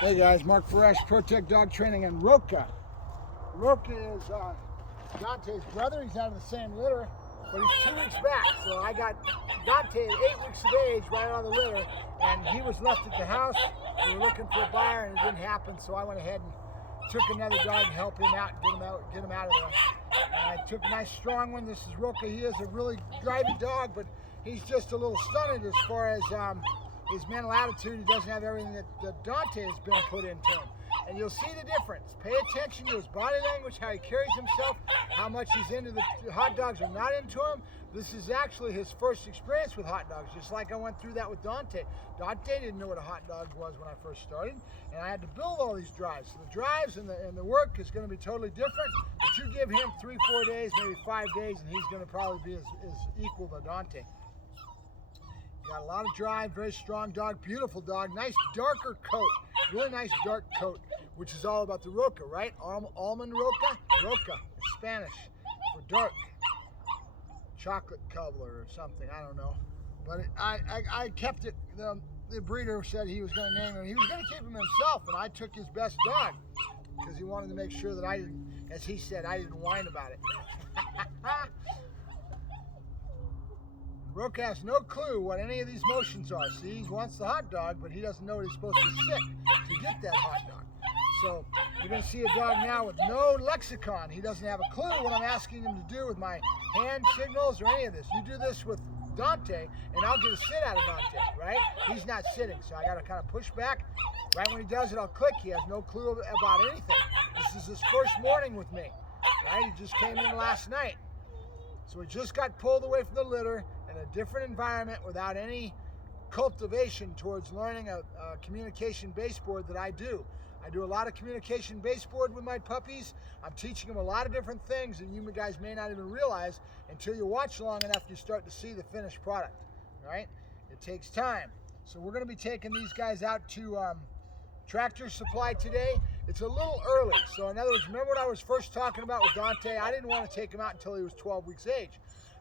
Hey guys, Mark Ferrasci, Protect Dog Training in Roca. Roca is Dante's brother. He's out of the same litter, but he's 2 weeks back. So I got Dante at 8 weeks of age right out of the litter, and he was left at the house. We were looking for a buyer, and it didn't happen. So I went ahead and took another dog to help him out and get him out of there. And I took a nice strong one. This is Roca. He is a really driving dog, but he's just a little stunted as far as his mental attitude. He doesn't have everything that Dante has been put into him. And you'll see the difference. Pay attention to his body language, how he carries himself, how much he's into the hot dogs or not into him. This is actually his first experience with hot dogs, just like I went through that with Dante. Dante didn't know what a hot dog was when I first started, and I had to build all these drives. So the drives and the work is going to be totally different, but you give him 3-4 days, maybe 5 days, and he's going to probably be as equal to Dante. Got a lot of drive, very strong dog, beautiful dog, nice darker coat, really nice dark coat, which is all about the Roca, right? Almond Roca? Roca, it's Spanish for dark. Chocolate color or something, I don't know. But I kept it, the breeder said he was going to name him. He was going to keep him himself, and I took his best dog because he wanted to make sure that I didn't, as he said, I didn't whine about it. Roca has no clue what any of these motions are. See, he wants the hot dog, but he doesn't know what he's supposed to sit to get that hot dog. So you're going to see a dog now with no lexicon. He doesn't have a clue what I'm asking him to do with my hand signals or any of this. You do this with Dante, and I'll get a sit out of Dante, right? He's not sitting, so I got to kind of push back. Right when he does it, I'll click. He has no clue about anything. This is his first morning with me, right? He just came in last night. So he just got pulled away from the litter in a different environment without any cultivation towards learning a communication baseboard that I do. I do a lot of communication baseboard with my puppies. I'm teaching them a lot of different things that you guys may not even realize until you watch long enough you start to see the finished product, right? It takes time. So we're going to be taking these guys out to Tractor Supply today. It's a little early. So in other words, remember what I was first talking about with Dante? I didn't want to take him out until he was 12 weeks age.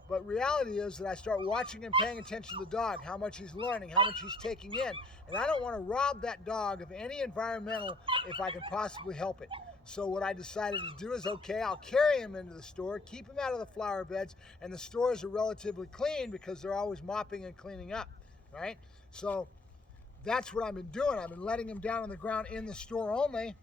But reality is that I start watching and paying attention to the dog, how much he's learning, how much he's taking in. And I don't want to rob that dog of any environmental if I can possibly help it. So what I decided to do is, okay, I'll carry him into the store, keep him out of the flower beds, and the stores are relatively clean because they're always mopping and cleaning up, right? So that's what I've been doing. I've been letting him down on the ground in the store only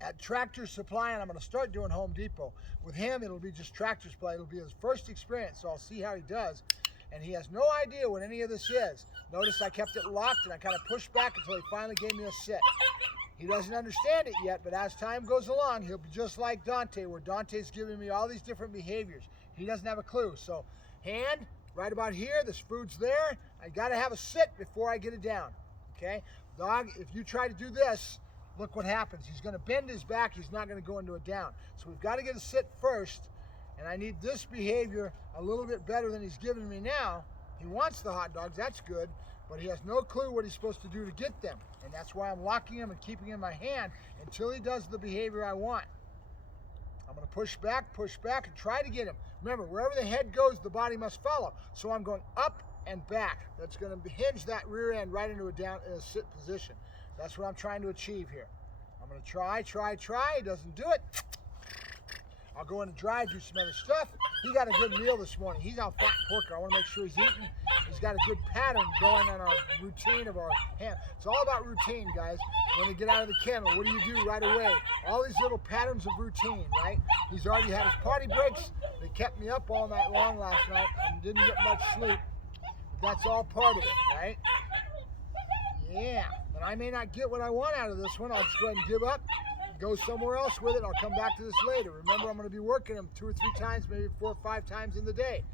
at Tractor Supply, and I'm going to start doing Home Depot. With him, it'll be just Tractor Supply. It'll be his first experience, so I'll see how he does. And he has no idea what any of this is. Notice I kept it locked, and I kind of pushed back until he finally gave me a sit. He doesn't understand it yet, but as time goes along, he'll be just like Dante, where Dante's giving me all these different behaviors. He doesn't have a clue. So hand, right about here, this food's there. I got to have a sit before I get it down, okay? Dog, if you try to do this, look what happens. He's going to bend his back. He's not going to go into a down. So we've got to get a sit first, and I need this behavior a little bit better than he's giving me now. He wants the hot dogs. That's good, but he has no clue what he's supposed to do to get them, and that's why I'm locking him and keeping him in my hand until he does the behavior I want. I'm going to push back, and try to get him. Remember, wherever the head goes, the body must follow. So I'm going up and back. That's going to hinge that rear end right into a down in a sit position. That's what I'm trying to achieve here. I'm going to try. He doesn't do it. I'll go in and dry, do some other stuff. He got a good meal this morning. He's on fat porker. I want to make sure he's eating. He's got a good pattern going on our routine of our hand. It's all about routine, guys. When we get out of the kennel, what do you do right away? All these little patterns of routine, right? He's already had his potty breaks. They kept me up all night long last night and didn't get much sleep. But that's all part of it, right? Yeah, and I may not get what I want out of this one. I'll just go ahead and give up, go somewhere else with it. I'll come back to this later. Remember, I'm going to be working them 2 or 3 times, maybe 4 or 5 times in the day.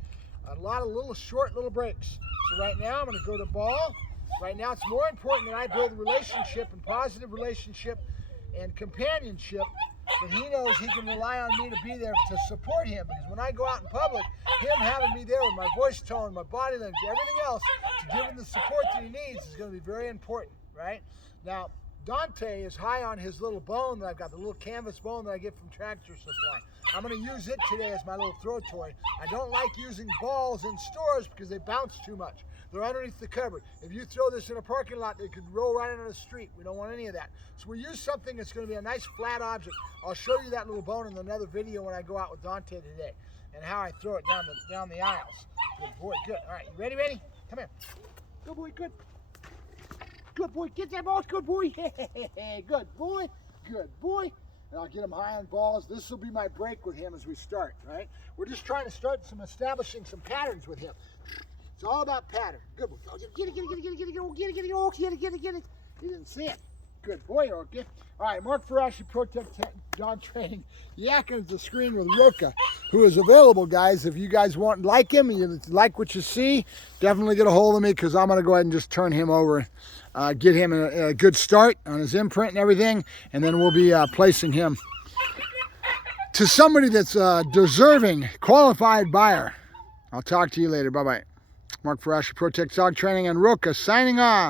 A lot of little short little breaks. So right now, I'm going to go to ball. Right now, it's more important that I build a relationship and positive relationship and companionship, that he knows he can rely on me to be there to support him. Because when I go out in public, him having me there with my voice tone, my body language, everything else, to give him the support that he needs is going to be very important, right? Now, Dante is high on his little bone that I've got, the little canvas bone that I get from Tractor Supply. I'm going to use it today as my little throw toy. I don't like using balls in stores because they bounce too much. They're underneath the cupboard. If you throw this in a parking lot, they could roll right into the street. We don't want any of that. So we use something that's going to be a nice flat object. I'll show you that little bone in another video when I go out with Dante today, and how I throw it down the aisles. Good boy, good. All right, you ready, Randy? Come here. Good boy, good. Good boy, get that ball. Good boy. Good boy. Good boy. And I'll get him high on balls. This will be my break with him as we start, right? We're just trying to start establishing some patterns with him. It's all about pattern. Good boy. Oh, get it. Oh, get it. He didn't see it. Good boy, okay. All right, Mark Ferrasci, Protect Dog Training, yakking at the screen with Roca, who is available, guys. If you guys like him, and you like what you see, definitely get a hold of me, because I'm going to go ahead and just turn him over, get him a good start on his imprint and everything, and then we'll be placing him to somebody that's a deserving, qualified buyer. I'll talk to you later. Bye-bye. Mark Ferrasci, Protect Dog Training, and Roca signing off.